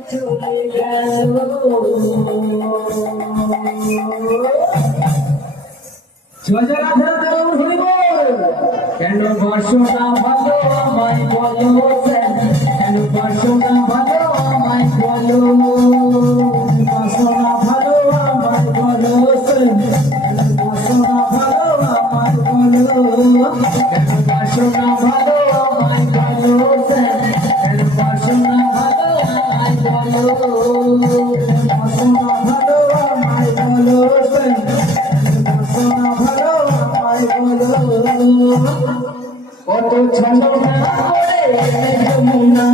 চলে গেল কেন বাসনা ভালো আমায় বলো কেন বাসনা ভালো আমায় বলো বাসনা ভালো আমায় বলো কেন বাসনা ভালো আমায় বলো কেন বাসনা ভালো আমায় বলো কেন বাসনা ভালো আমায় বলো বাসনা ভালো আমায় বলো বাসনা ভালো আমায় বলো কত ছলনা করে যমুনা